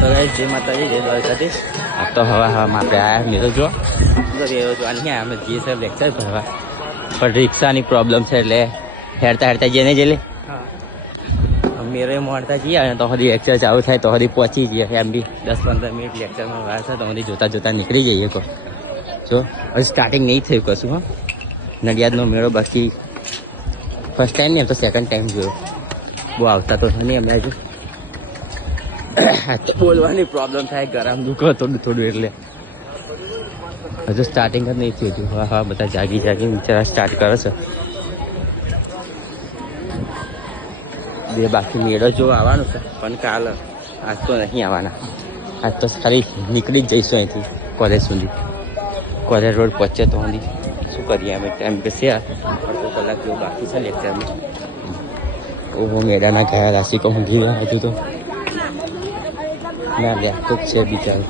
જય માતાજી, જય દ્વારકાધીશ. તો હવામાં આપણે આયા મેળો જો રહ્યો છો અને અમે જઈએ સાહેબ લેક્ચર ભરવા, પણ રિક્ષાની પ્રોબ્લેમ છે એટલે હેરતા હેરતા જઈએ ને જઈએ મેરે મળતા જઈએ અને તો હજી લેક્ચર ચાલુ થાય તો હજી પહોંચી જઈએ. એમ બી 10-15 મિનિટ લેક્ચરમાં વાર છે તો હજી જોતા જોતા નીકળી જઈએ. કહો જો હજી સ્ટાર્ટિંગ નહીં થયું કશું. હા, નડિયાદનો મેળો બાકી ફર્સ્ટ ટાઈમ નહીં, એમ તો સેકન્ડ ટાઈમ જોયો. બહુ આવતા તો નહીં અમે હજુ. તો બોલવાની પ્રોબ્લેમ થાય, ગરમ દુખો થોડું થોડું એટલે હજુ સ્ટાર્ટિંગ જ નહીં થયું. હા હા, બધા જાગી બિચારા સ્ટાર્ટ કરે છે. બે બાકી મેળો જો આવવાનું છે પણ કાલ, આજ તો નહીં આવવાના. આજ તો ખાલી નીકળી જ જઈશું અહીંથી કોલેજ સુધી. કોલેજ રોડ પહોંચે તો સુધી શું કરીએ અમે, ટાઈમ બેસે અડધો કલાક જેવું બાકી છે લેક્ચરમાં. ઓહો, મેદાના ગયા રાશિકો ઊંઘી રહ્યા હતું તો ના લે તો છે બિચારું.